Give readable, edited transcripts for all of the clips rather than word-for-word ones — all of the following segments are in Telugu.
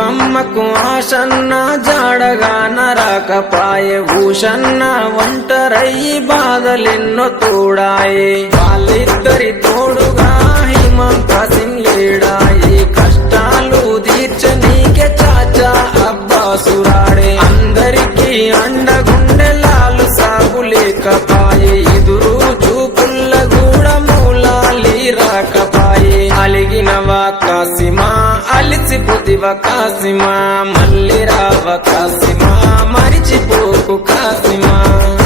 భీమమ్మకు ఆశన్న జాడగా నరకపాయే భూషన్న ఒంటరయ్యి బాధలెన్నో తోడాయే వాళ్ళిద్దరి తోడుగా హిమంత సింగ్ లేడాయి కష్టాలు తీర్చనీకే చాచా అబ్బాసురాడే అందరికీ అండగుండె లాలు సాగు లేకపాయే ఎదురు చూపుల్ల కూడా మూలాలి రాకపాయే అలిగినవా కాసిమా అలిసిపోతివ కాసిమా మళ్ళీ రావ కాసిమా మరిచిపోకు కాసిమా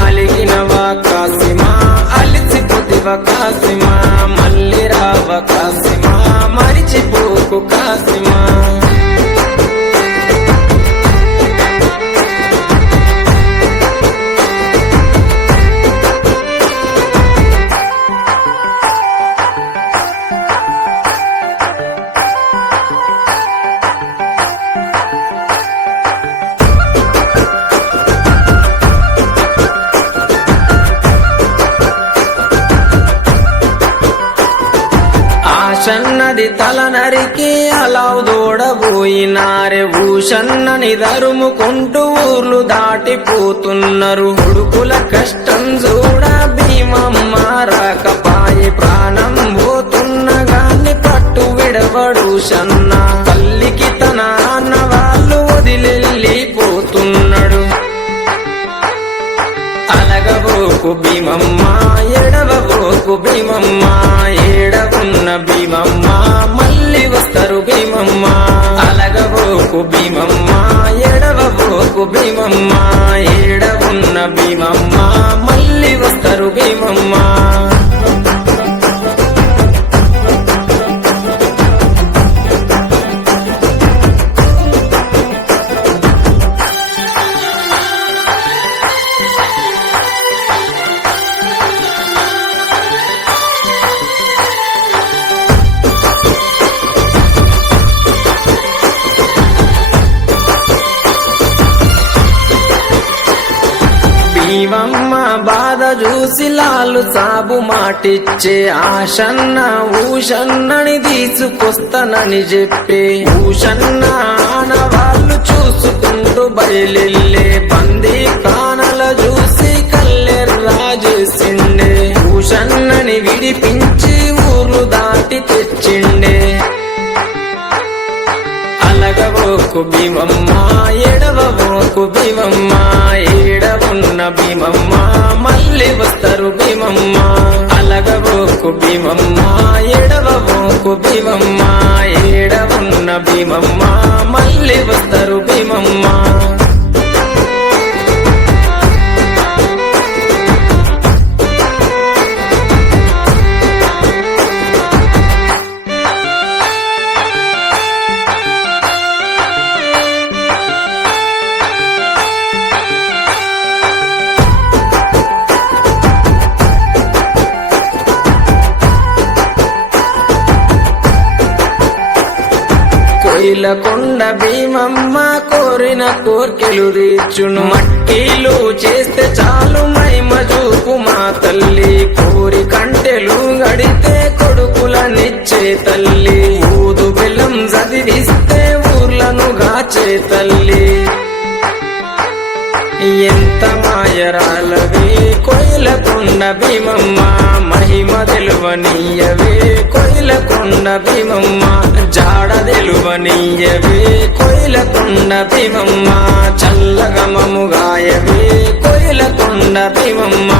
అలిగినవా కాసిమా అలిసిపోతివ కాసిమా మళ్ళీ రావ కాసిమా మరిచిపోకు కాసిమా ఆశన్నది తల నరికి అలావు దూడబోయినారే భూషన్నని దరుముకుంటూ ఊర్లు దాటిపోతున్నారు కొడుకుల కష్టం చూడ భీమమ్మ రాకపాయి ప్రాణం పోతున్నగాని పట్టు విడవడు షన్న తల్లికి తన అన్న వాళ్ళు వదిలెళ్ళిపోతున్నాడు అలగబోకు భీమమ్మ ఎడవబోకు భీమమ్మ ఏడవున్న భీమమ్మ మళ్ళీ వస్తారు భీమమ్మ అలగబోకు భీమమ్మ ఎడవబోకు భీమమ్మ ఏడవున్న భీమమ్మ మళ్ళీ వస్తారు భీమమ్మ భీమమ్మ బాధ చూసి లాలు సాబు మాటిచ్చే ఆశన్న ఊషన్నని తీసుకొస్తానని చెప్పి ఊషన్న ఆనవాళ్ళు చూసుకుంటూ బయలెళ్ళే బందీ కానల చూసి కల్లెర్రా చేసిండే ఊషన్నని విడిపించి ఊరు దాటి తెచ్చిండే అలగబోకు భీమమ్మ ఎడవబోకు భీమమ్మ ఏడవున్న భీమమ్మ మళ్ళీ వస్తారు భీమమ్మ అలగబోకు భీమమ్మ ఎడవబోకు భీమమ్మ ఏడవున్న భీమమ్మ మళ్ళీ వస్తారు భీమమ్మ కొండ భీమమ్మ కోరిన కోర్కెలు తీర్చును మట్టిలు చేస్తే చాలు మైమ చూపు మా తల్లి కోరి కంటెలు గడితే కొడుకులనిచ్చే తల్లి ఊదు బెల్లం చదివిస్తే ఊర్లను గాచే తల్లి ఎంత మాయరాలవే కోయిలకొండ భీమమ్మ మహిమ తెలువనీయవే కోయిలకొండ భీమమ్మ జాడ తెలువనీయవే కోయిలకొండ భీమమ్మ చల్లగమము గాయవే కోయిలకొండ భీమమ్మ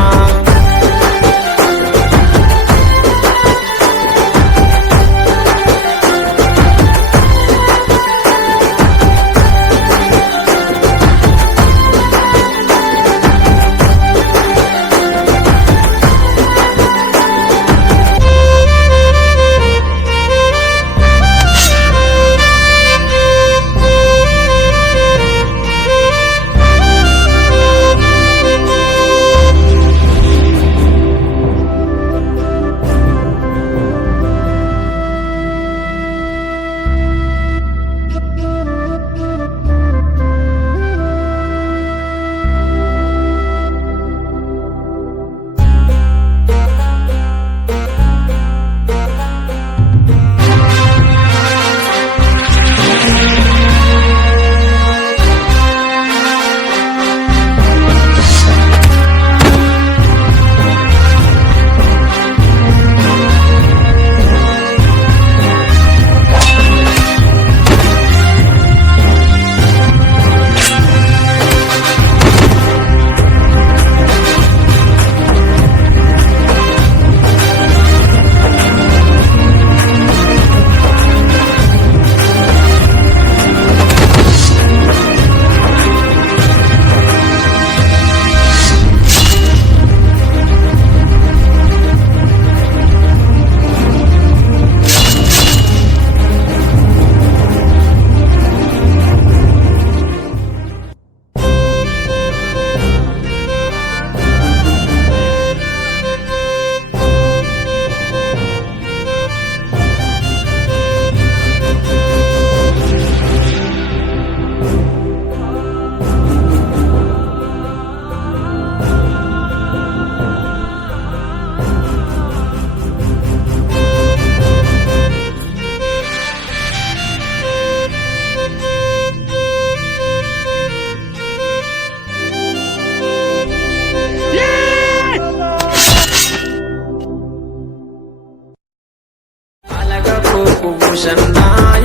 ఉషన్న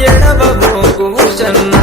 ఎడవబోకు ఉషన్న